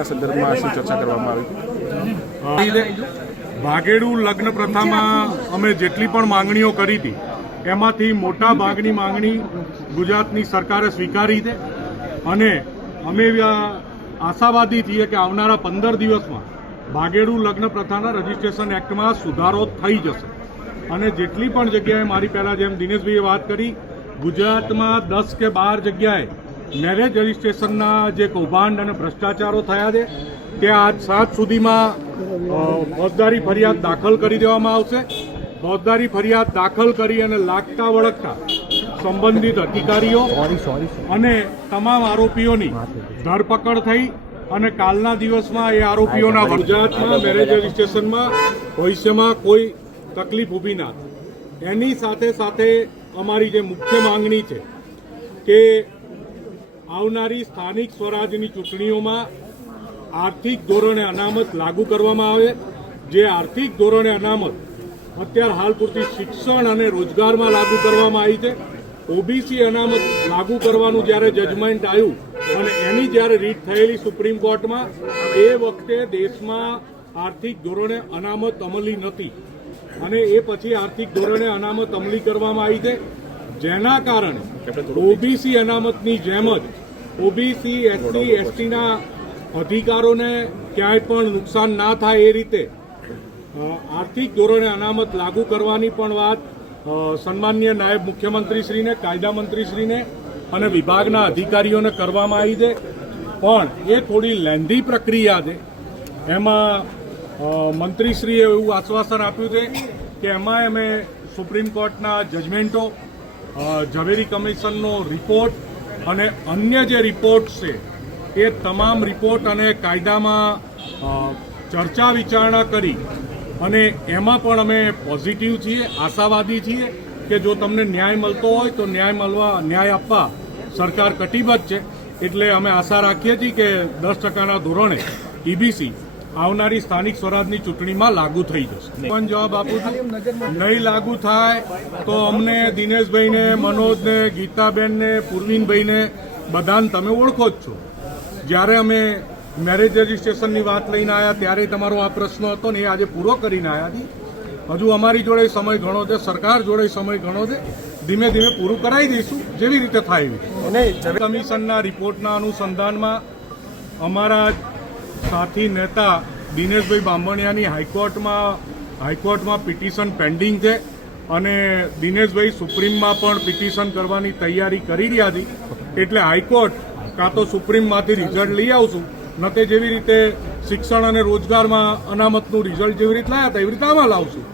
લગતા સંદર્ભમાં શું ચર્ચા કરવામાં આવી? ભાગેડુ લગ્ન પ્રથામાં અમે જેટલી પણ માંગણીઓ કરી હતી એમાંથી મોટા ભાગની માંગણી ગુજરાતની સરકારે સ્વીકારી છે અને અમે આશાવાદી છીએ કે આવનારા 15 દિવસમાં ભાગેડુ લગ્ન પ્રથાના રજિસ્ટ્રેશન એક્ટમાં સુધારો થઈ જશે અને જેટલી પણ જગ્યાએ મારી પહેલાં જેમ દિનેશભાઈએ વાત કરી ગુજરાતમાં 10 કે 12 જગ્યાએ મેરેજ રજિસ્ટ્રેશનના જે કૌભાંડ અને ભ્રષ્ટાચારો થયા છે ત્યાં આજ 7 સુધીમાં ફોજદારી ફરિયાદ દાખલ કરી દેવામાં આવશે. ફોજદારી ફરિયાદ દાખલ કરી અને લાગતા વળગતા સંબંધિત અધિકારીઓ અને તમામ આરોપીઓની ધરપકડ થઈ અને કાલના દિવસમાં એ આરોપીઓના ગુજરાતમાં મેરેજ રજિસ્ટ્રેશનમાં ભવિષ્યમાં કોઈ તકલીફ ઊભી ના થાય. એની સાથે સાથે અમારી જે મુખ્ય માંગણી છે કે આવનારી સ્થાનિક સ્વરાજની ચૂંટણીઓમાં આર્થિક ધોરણે અનામત લાગુ કરવામાં આવે. જે આર્થિક ધોરણે અનામત અત્યારે હાલ પૂરતી શિક્ષણ અને રોજગારમાં લાગુ કરવામાં આવી છે. ઓબીસી અનામત લાગુ કરવાનું જ્યારે જજમેન્ટ આવ્યું અને એની જ્યારે રીટ થયેલી સુપ્રીમ કોર્ટમાં એ વખતે દેશમાં આર્થિક ધોરણે અનામત અમલી નથી અને એ પછી આર્થિક ધોરણે અનામત અમલી કરવામાં આવી છે. જેના કારણે ઓબીસી અનામતની જેમ જ ઓબીસી એસસી એસટીના અધિકારોને ક્યાંય પણ નુકસાન ના થાય એ રીતે આર્થિક ધોરણે અનામત લાગુ કરવાની પણ વાત સન્માનીય નાયબ મુખ્યમંત્રીશ્રીને, કાયદા મંત્રીશ્રીને અને વિભાગના અધિકારીઓને કરવામાં આવી છે. પણ એ થોડી લેન્ધી પ્રક્રિયા છે. એમાં મંત્રીશ્રીએ એવું આશ્વાસન આપ્યું છે કે એમાં અમે સુપ્રીમ કોર્ટના જજમેન્ટો, ઝવેરી કમિશનનો રિપોર્ટ અને અન્ય જે રિપોર્ટ્સ છે એ તમામ રિપોર્ટ અને કાયદામાં ચર્ચા વિચારણા કરી અને એમાં પણ અમે પોઝિટિવ છીએ, આશાવાદી છીએ કે જો તમને ન્યાય મળતો હોય તો ન્યાય આપવા સરકાર કટિબદ્ધ છે. એટલે અમે આશા રાખીએ છીએ કે 10%ના ધોરણે ઈબીસી આવનારી સ્થાનિક સ્વરાજની ચૂંટણીમાં લાગુ થઈ જશે. પણ જવાબ આપું છું, નહીં લાગુ થાય તો અમને દિનેશભાઈને, મનોજને, ગીતાબેનને, પૂર્વિનભાઈને બધાને તમે ઓળખો જ છો. જ્યારે અમે મેરેજ રજિસ્ટ્રેશનની વાત લઈને આવ્યા ત્યારે તમારો આ પ્રશ્ન હતો ને એ આજે પૂરો કરીને આવ્યા છીએ. હજુ અમારી જોડે સમય ઘણો છે, સરકાર જોડે સમય ઘણો છે. ધીમે ધીમે પૂરું કરાવી દઈશું જેવી રીતે થાય. કમિશનના રિપોર્ટના અનુસંધાનમાં અમારા સાથી નેતા દિનેશભાઈ બાંભણિયાની હાઈકોર્ટમાં પિટિશન પેન્ડિંગ છે અને દિનેશભાઈ સુપ્રીમમાં પણ પિટિશન કરવાની તૈયારી કરી રહ્યા છે. એટલે હાઈકોર્ટ કાં તો સુપ્રીમમાંથી રિઝલ્ટ લઈ આવશું, ન તે જેવી રીતે શિક્ષણ અને રોજગારમાં અનામતનું રિઝલ્ટ જેવી રીતે લાયા હતા એવી રીતે આમાં લાવશું.